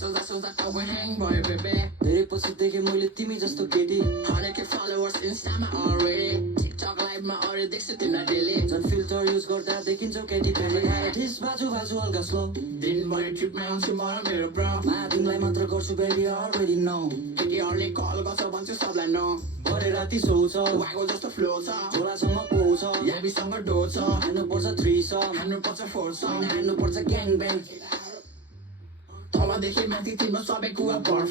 सोच्दा टाउको ह्याङ भयो बेबे धेरै पछि देखेँ मैले तिमी जस्तो केटी 100K फलोवर्स इन्स्टामा अलरेडी टिकटक लाइभमा अरू देख्छु तिमीलाई डेली झन् फिल्टर युज गर्दा देखिन्छौ केटी पेले खाएर ठिस बाजु बाजु हल्का स्लो दिनभरि ट्रिपमा आउँछु म र मेरो ब्रो तिमीलाई मात्र गर्छु बेबी अलरेडी नो केटीहरूले कल गर्छ भन्छु सबलाई न भरे राति सोच वागो जस्तो फ्लो छ झोलासँग पोछ याबीसँग डो छ हान्नुपर्छ 3 छ हान्नुपर्छ 4 छ हान्नुपर्छ ग्याङ ब्याङ तलदेखि माथि तिम्रो सबै कुरा पर्छ